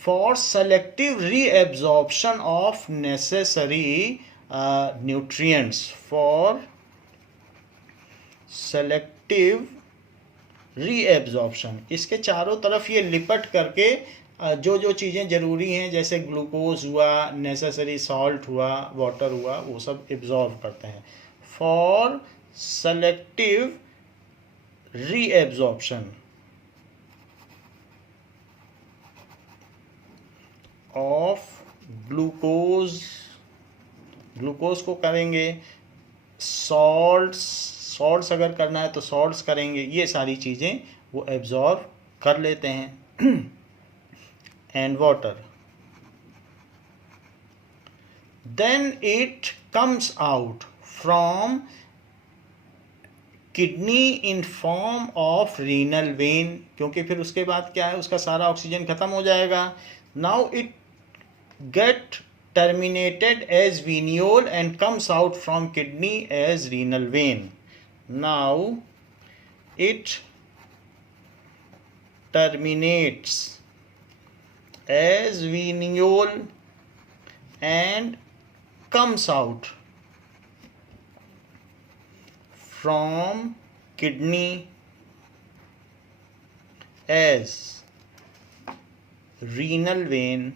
for selective reabsorption of necessary nutrients. For selective reabsorption, इसके चारों तरफ ये लिपट करके जो जो चीज़ें ज़रूरी हैं जैसे ग्लूकोज हुआ, नेसेसरी सॉल्ट हुआ, वाटर हुआ, वो सब एब्जॉर्ब करते हैं। For selective reabsorption of glucose को करेंगे, सॉल्ट्स अगर करना है तो सॉल्ट्स करेंगे, ये सारी चीज़ें वो एब्जॉर्ब कर लेते हैं and water, then it comes out from kidney in form of renal vein, क्योंकि फिर उसके बाद क्या है, उसका सारा ऑक्सीजन खत्म हो जाएगा. Now it get terminated as veneole and comes out from kidney as renal vein. Now it terminates as veneole and comes out from kidney as renal vein.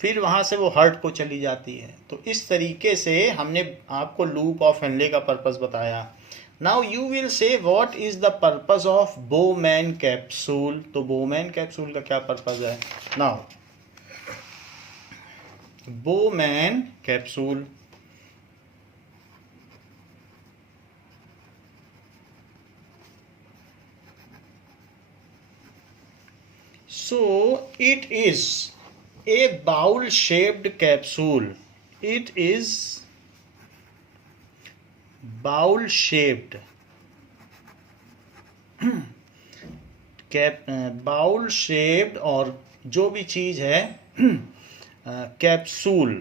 फिर वहाँ से वो हार्ट को चली जाती है. तो इस तरीके से हमने आपको लूप ऑफ हेनले का पर्पस बताया. Now you will say what is the purpose of Bowman capsule. तो बोमैन कैप्सूल का क्या पर्पस है. Now Bowman capsule so it is a bowl shaped capsule. It is bowl shaped bowl shaped, और जो भी चीज है कैप्सूल.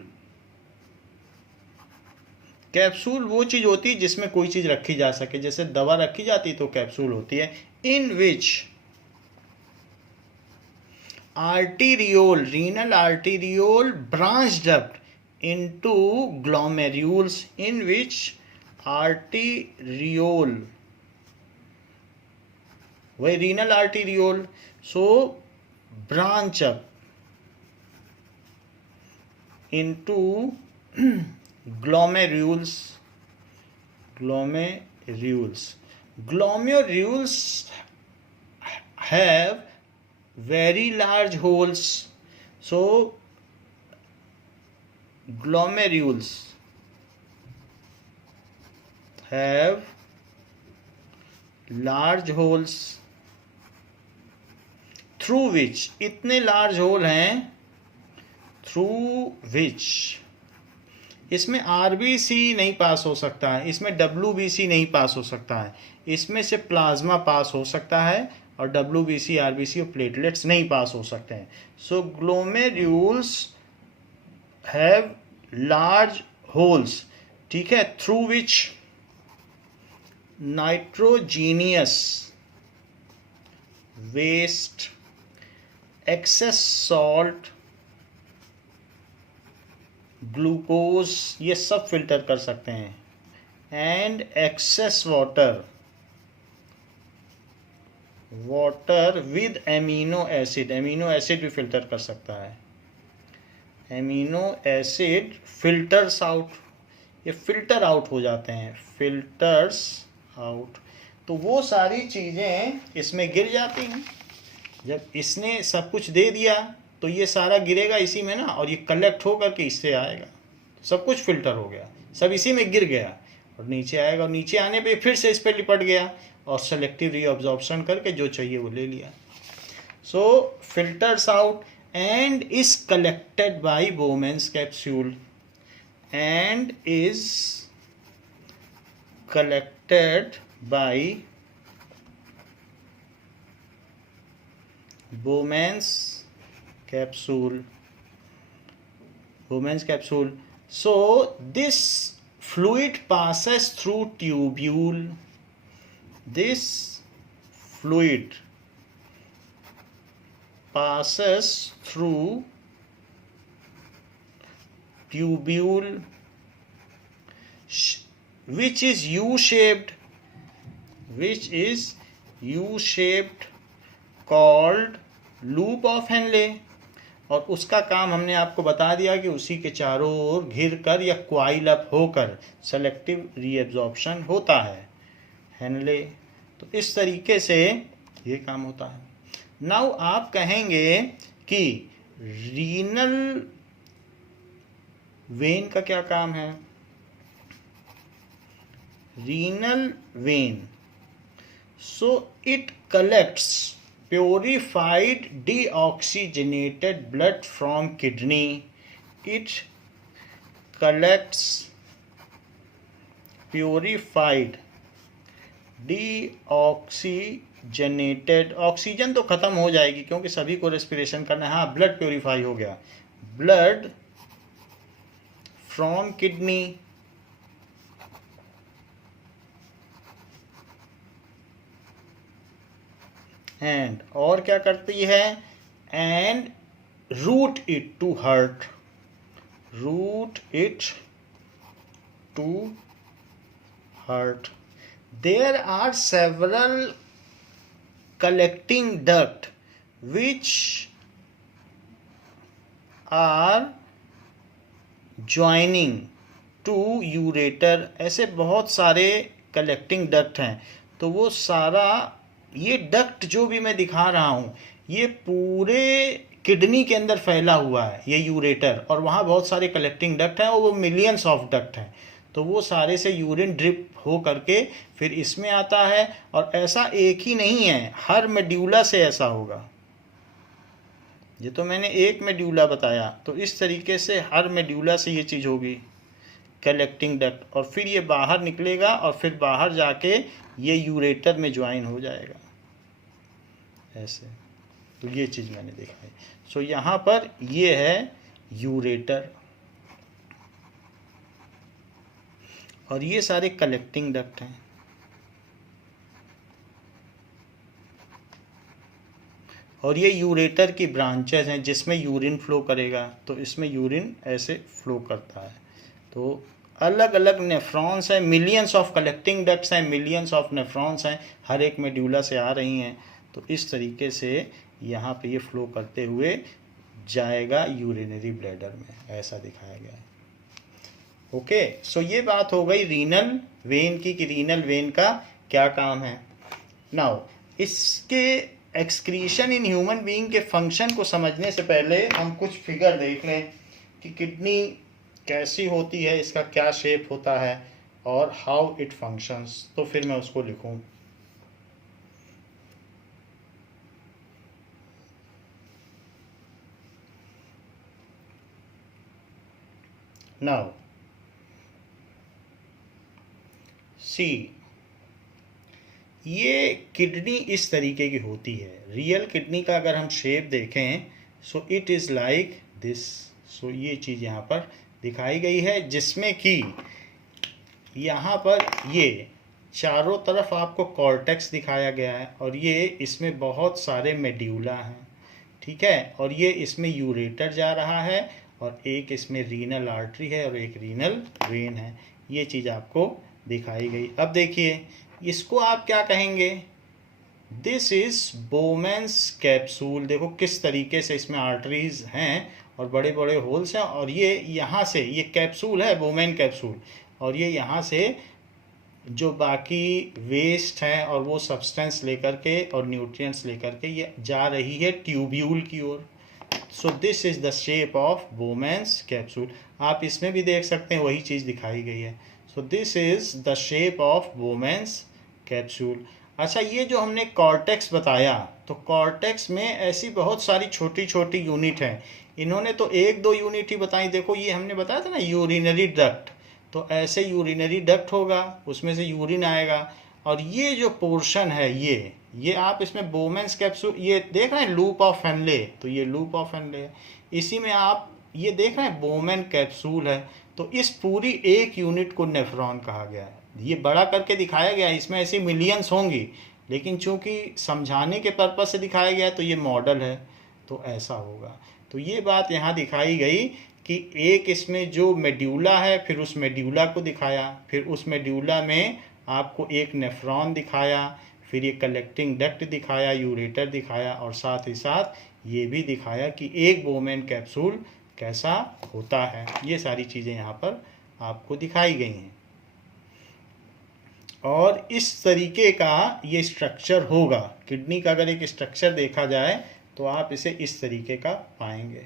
कैप्सूल वो चीज होती है जिसमें कोई चीज रखी जा सके, जैसे दवा रखी जाती तो कैप्सूल होती है. इन विच arteriole, renal arteriole branched up into glomerules, in which arteriole, why renal arteriole, so branch up into glomerules. Glomerules have very large holes. So glomerules have large holes through which, इतने large hole हैं through which, इसमें RBC नहीं पास हो सकता है, इसमें WBC नहीं पास हो सकता है, इसमें से प्लाज्मा पास हो सकता है और WBC, RBC और प्लेटलेट्स नहीं पास हो सकते हैं. So glomeruli have large holes, ठीक है, through which nitrogenous waste, excess salt, glucose, ये सब फिल्टर कर सकते हैं. And excess water with amino acid भी फिल्टर कर सकता है. एमिनो एसिड फिल्टर्स आउट, ये फिल्टर आउट हो जाते हैं, फिल्टर्स आउट. तो वो सारी चीज़ें इसमें गिर जाती हैं. जब इसने सब कुछ दे दिया तो ये सारा गिरेगा इसी में ना, और ये कलेक्ट होकर के इससे आएगा. सब कुछ फिल्टर हो गया, सब इसी में गिर गया और नीचे आएगा, और नीचे आने पे फिर से इस पर लिपट गया और सेलेक्टिव रीअब्जॉर्प्शन करके जो चाहिए वो ले लिया. So filters out and is collected by Bowman's capsule, and is collected by Bowman's capsule. So this fluid passes through tubule. This fluid passes through tubule which is U-shaped, called loop of Henle. और उसका काम हमने आपको बता दिया कि उसी के चारों ओर घिर कर या क्वाइल अप होकर सेलेक्टिव रीएब्जॉर्प्शन होता है, हेनले. तो इस तरीके से ये काम होता है. नाउ आप कहेंगे कि रीनल वेन का क्या काम है. Renal vein, So it collects purified deoxygenated blood from kidney. It collects purified deoxygenated, oxygen तो खत्म हो जाएगी क्योंकि सभी को रेस्पिरेशन करना है। हाँ, ब्लड प्योरीफाई हो गया, ब्लड फ्रॉम किडनी एंड, और क्या करती है, and route it to heart, route it to heart. There are several collecting duct which are joining to ureter. ऐसे बहुत सारे कलेक्टिंग डक्ट हैं। तो वो सारा ये डक्ट जो भी मैं दिखा रहा हूँ ये पूरे किडनी के अंदर फैला हुआ है, ये यूरेटर, और वहाँ बहुत सारे कलेक्टिंग डक्ट हैं और वो मिलियंस ऑफ डक्ट हैं। तो वो सारे से यूरिन ड्रिप हो करके फिर इसमें आता है। और ऐसा एक ही नहीं है, हर मेड्यूला से ऐसा होगा। ये तो मैंने एक मेड्यूला बताया, तो इस तरीके से हर मेड्यूला से ये चीज़ होगी, कलेक्टिंग डक्ट, और फिर ये बाहर निकलेगा और फिर बाहर जाके ये यूरेटर में ज्वाइन हो जाएगा ऐसे। तो ये चीज़ मैंने देखा है। सो यहाँ पर ये है यूरेटर और ये सारे कलेक्टिंग डक्ट हैं। और ये यूरेटर की ब्रांचेस हैं जिसमें यूरिन फ्लो करेगा, तो इसमें यूरिन ऐसे फ्लो करता है। तो अलग अलग नेफ्रॉन्स हैं, मिलियंस ऑफ कलेक्टिंग डक्ट्स हैं, मिलियंस ऑफ नेफ्रॉन्स हैं, हर एक मेड्यूला से आ रही हैं। तो इस तरीके से यहाँ पे ये फ्लो करते हुए जाएगा यूरिनरी ब्लैडर में, ऐसा दिखाया गया है। ओके, सो ये बात हो गई रीनल वेन की कि रीनल वेन का क्या काम है। नाउ इसके एक्सक्रीशन इन ह्यूमन बीइंग के फंक्शन को समझने से पहले हम कुछ फिगर देख लें कि किडनी कैसी होती है, इसका क्या शेप होता है और हाउ इट फंक्शंस। तो फिर मैं उसको लिखूं। नाउ सी, ये किडनी इस तरीके की होती है। रियल किडनी का अगर हम शेप देखें so it is like this. So ये चीज़ यहाँ पर दिखाई गई है जिसमें कि यहाँ पर ये चारों तरफ आपको कॉर्टेक्स दिखाया गया है और ये इसमें बहुत सारे मेड्यूला हैं, ठीक है। और ये इसमें यूरेटर जा रहा है और एक इसमें रीनल आर्टरी है और एक रीनल वेन है। ये चीज़ आपको दिखाई गई। अब देखिए इसको आप क्या कहेंगे, दिस इज बोमेंस कैप्सूल। देखो किस तरीके से इसमें आर्टरीज हैं और बड़े बड़े होल्स हैं, और ये यहाँ से ये कैप्सूल है, बोमेन कैप्सूल, और ये यहाँ से जो बाकी वेस्ट हैं और वो सब्सटेंस लेकर के और न्यूट्रिएंट्स लेकर के ये जा रही है ट्यूब्यूल की ओर। So this is the shape of Bowman's capsule. आप इसमें भी देख सकते हैं वही चीज़ दिखाई गई है। So this is the shape of Bowman's capsule. अच्छा, ये जो हमने कॉर्टेक्स बताया, तो कॉर्टेक्स में ऐसी बहुत सारी छोटी छोटी यूनिट हैं। इन्होंने तो एक दो यूनिट ही बताई। देखो ये हमने बताया था ना यूरिनरी डक्ट, तो ऐसे यूरिनरी डक्ट होगा, उसमें से यूरिन आएगा। और ये जो पोर्शन है ये आप इसमें बोमेंस कैप्सूल ये देख रहे हैं, लूप ऑफ हेनले, तो ये लूप ऑफ हेनले है। इसी में आप ये देख रहे हैं बोमेन कैप्सूल है। तो इस पूरी एक यूनिट को नेफ्रॉन कहा गया है। ये बड़ा करके दिखाया गया है, इसमें ऐसी मिलियंस होंगी, लेकिन चूंकि समझाने के पर्पज से दिखाया गया है तो ये मॉडल है, तो ऐसा होगा। तो ये बात यहाँ दिखाई गई कि एक इसमें जो मेड्यूला है, फिर उस मेड्यूला को दिखाया, फिर उस मेड्यूला में आपको एक नेफ्रॉन दिखाया, फिर ये कलेक्टिंग डक्ट दिखाया, यूरेटर दिखाया, और साथ ही साथ ये भी दिखाया कि एक बोमेन कैप्सूल कैसा होता है। ये सारी चीज़ें यहाँ पर आपको दिखाई गई हैं और इस तरीके का ये स्ट्रक्चर होगा। किडनी का अगर एक स्ट्रक्चर देखा जाए तो आप इसे इस तरीके का पाएंगे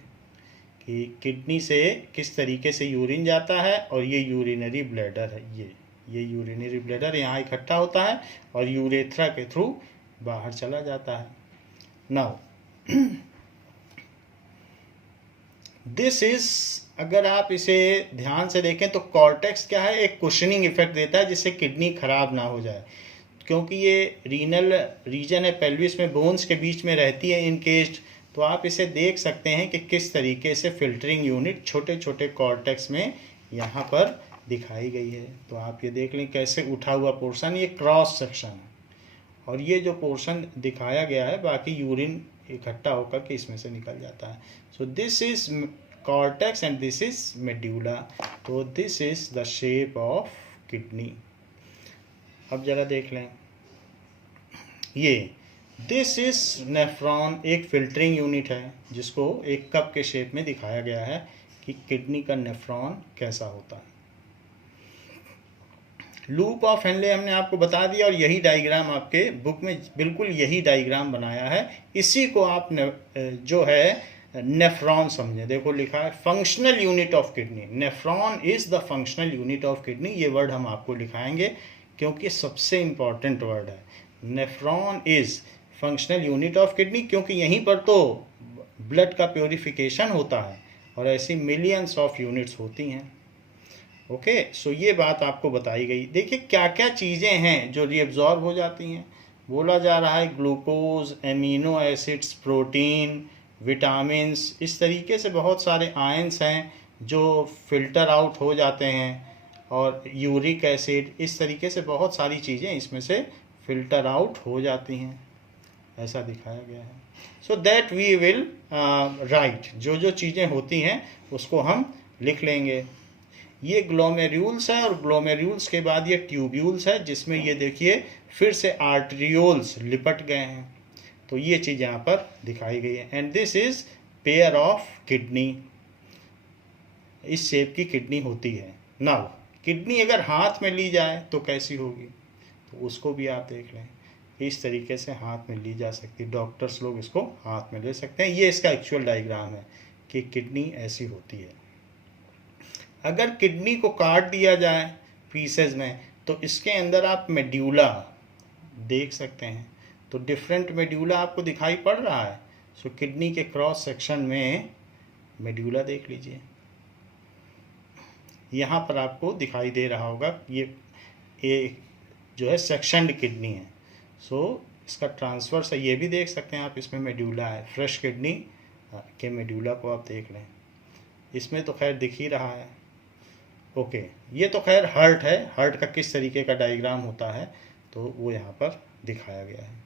कि किडनी से किस तरीके से यूरिन जाता है और ये यूरिनरी ब्लैडर है ये। ये यूरिनरी ब्लैडर यहाँ इकट्ठा होता है और यूरेथ्रा के थ्रू बाहर चला जाता है। नाउ दिस इज, अगर आप इसे ध्यान से देखें तो कॉर्टेक्स क्या है, एक कुशनिंग इफेक्ट देता है जिससे किडनी खराब ना हो जाए, क्योंकि ये रीनल रीजन है, पेल्विस में बोन्स के बीच में रहती है इनकेस्ड। तो आप इसे देख सकते हैं कि किस तरीके से फिल्टरिंग यूनिट छोटे छोटे कॉर्टेक्स में यहाँ पर दिखाई गई है। तो आप ये देख लें कैसे उठा हुआ पोर्शन, ये क्रॉस सेक्शन है और ये जो पोर्शन दिखाया गया है बाकी यूरिन इकट्ठा होकर के इसमें से निकल जाता है। So this is cortex and this is medulla. तो this is the shape of kidney. अब जरा देख लें, ये दिस इज नेफ्रॉन, एक फिल्टरिंग यूनिट है जिसको एक कप के शेप में दिखाया गया है कि किडनी का नेफ्रॉन कैसा होता है। लूप ऑफ हेनले हमने आपको बता दिया और यही डायग्राम आपके बुक में बिल्कुल यही डायग्राम बनाया है। इसी को आप जो है नेफ्रॉन समझें। देखो लिखा है functional unit of kidney, nephron is the functional unit of kidney. ये वर्ड हम आपको लिखाएंगे क्योंकि सबसे इंपॉर्टेंट वर्ड है। Nephron is functional unit of kidney, क्योंकि यहीं पर तो ब्लड का प्योरिफिकेशन होता है और ऐसी मिलियंस ऑफ यूनिट्स होती हैं। ओके, सो ये बात आपको बताई गई। देखिए क्या क्या चीज़ें हैं जो रीअब्जॉर्ब हो जाती हैं। बोला जा रहा है glucose, amino acids, protein, vitamins, इस तरीके से बहुत सारे आयंस हैं जो फिल्टर आउट हो जाते हैं, और यूरिक एसिड, इस तरीके से बहुत सारी चीज़ें इसमें से फिल्टर आउट हो जाती हैं, ऐसा दिखाया गया है। So that we will write, जो जो चीज़ें होती हैं उसको हम लिख लेंगे। ये ग्लोमेरुल्स है और ग्लोमेरुल्स के बाद ये ट्यूब्यूल्स है जिसमें ये देखिए फिर से आर्टरियोल्स लिपट गए हैं। तो ये चीज़ यहाँ पर दिखाई गई है। And this is pair of kidney, इस शेप की किडनी होती है। नाउ किडनी अगर हाथ में ली जाए तो कैसी होगी, तो उसको भी आप देख लें। इस तरीके से हाथ में ली जा सकती है, डॉक्टर्स लोग इसको हाथ में ले सकते हैं। ये इसका एक्चुअल डायग्राम है कि किडनी ऐसी होती है। अगर किडनी को काट दिया जाए पीसेज में तो इसके अंदर आप मेड्यूला देख सकते हैं। तो डिफरेंट मेड्यूला आपको दिखाई पड़ रहा है। सो किडनी के क्रॉस सेक्शन में मेड्यूला देख लीजिए, यहाँ पर आपको दिखाई दे रहा होगा। ये जो है सेक्शनड किडनी है। सो इसका ट्रांसफर से ये भी देख सकते हैं आप, इसमें मेड्यूला है। फ्रेश किडनी के मेड्यूला को आप देख लें, इसमें तो खैर दिख ही रहा है। ओके, ये तो खैर हार्ट है। हार्ट का किस तरीके का डायग्राम होता है तो वो यहाँ पर दिखाया गया है।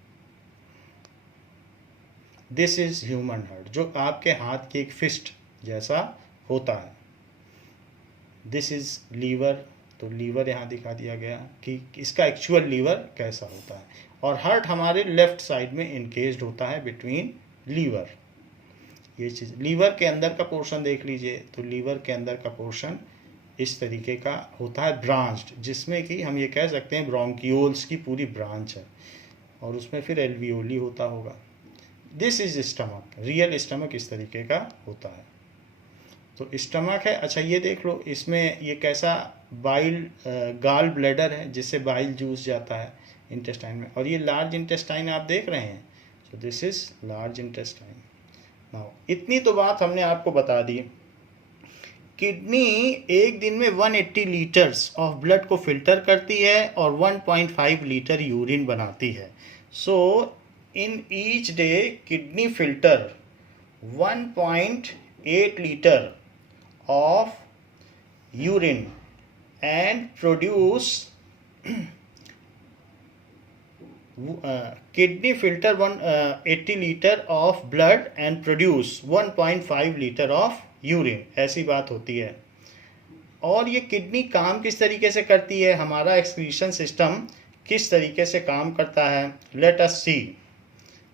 दिस इज ह्यूमन हार्ट, जो आपके हाथ की एक फिस्ट जैसा होता है। दिस इज लीवर, तो लीवर यहाँ दिखा दिया गया कि इसका एक्चुअल लीवर कैसा होता है। और हार्ट हमारे लेफ्ट साइड में इनकेस्ड होता है बिटवीन लीवर। ये चीज़ लीवर के अंदर का पोर्शन देख लीजिए, तो लीवर के अंदर का पोर्शन इस तरीके का होता है, ब्रांच्ड, जिसमें कि हम ये कह सकते हैं ब्रोंकियोल्स की पूरी ब्रांच है, और उसमें फिर एल्वियोली होता होगा। This is stomach, real stomach इस तरीके का होता है। तो स्टमक है। अच्छा ये देख लो, इसमें ये कैसा बाइल गाल ब्लैडर है जिससे बाइल जूस जाता है इंटेस्टाइन में, और ये लार्ज इंटेस्टाइन आप देख रहे हैं। सो this is large intestine. Now इतनी तो बात हमने आपको बता दी। किडनी एक दिन में 180 लीटर्स ऑफ ब्लड को फिल्टर करती है और 1.5 लीटर यूरिन बनाती है। So in each day kidney filter 1.8 litre of urine and produce kidney filter 180 liter of blood and produce 1.5 liter of urine, ऐसी बात होती है। और ये किडनी काम किस तरीके से करती है, हमारा एक्सक्रीशन सिस्टम किस तरीके से काम करता है। Let us see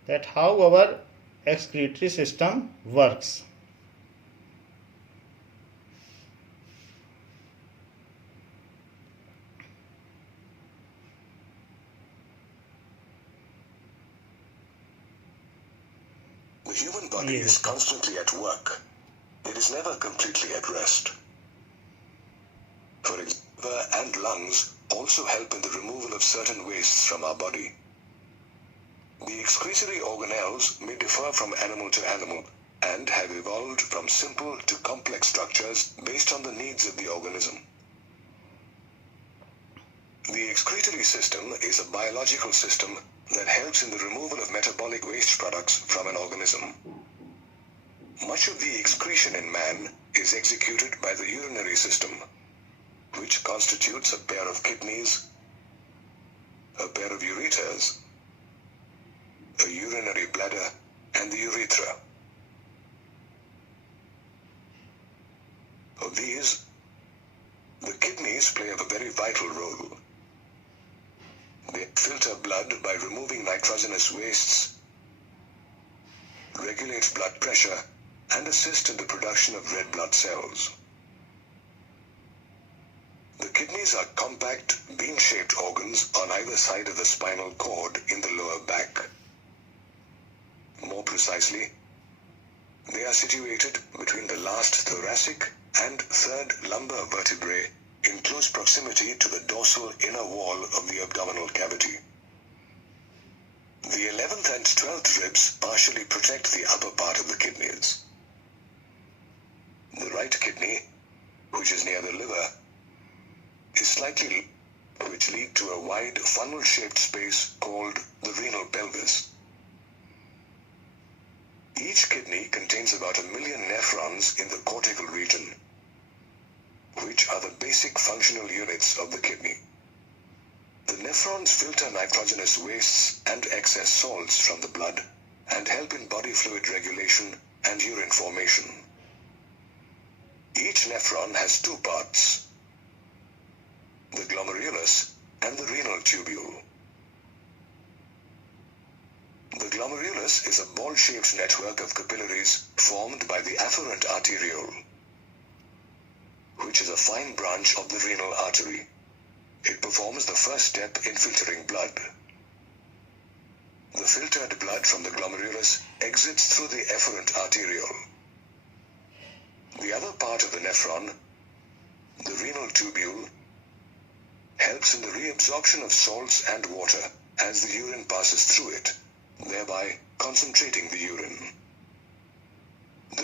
that how our excretory system works. The human body is constantly at work. It is never completely at rest. For example, liver and lungs also help in the removal of certain wastes from our body. The excretory organelles may differ from animal to animal and have evolved from simple to complex structures based on the needs of the organism. The excretory system is a biological system that helps in the removal of metabolic waste products from an organism. Much of the excretion in man is executed by the urinary system, which constitutes a pair of kidneys, a pair of ureters, a urinary bladder, and the urethra. Of these, the kidneys play a very vital role. They filter blood by removing nitrogenous wastes, regulate blood pressure, and assist in the production of red blood cells. The kidneys are compact, bean-shaped organs on either side of the spinal cord in the lower back. More precisely, they are situated between the last thoracic and third lumbar vertebrae in close proximity to the dorsal inner wall of the abdominal cavity. The 11th and 12th ribs partially protect the upper part of the kidneys. The right kidney, which is near the liver, is slightly which lead to a wide funnel-shaped space called the renal pelvis. Each kidney contains about 1 million nephrons in the cortical region, which are the basic functional units of the kidney. The nephrons filter nitrogenous wastes and excess salts from the blood and help in body fluid regulation and urine formation. Each nephron has two parts, the glomerulus and the renal tubule. The glomerulus is a ball-shaped network of capillaries formed by the afferent arteriole, which is a fine branch of the renal artery. It performs the first step in filtering blood. The filtered blood from the glomerulus exits through the efferent arteriole. The other part of the nephron, the renal tubule, helps in the reabsorption of salts and water as the urine passes through it, thereby concentrating the urine.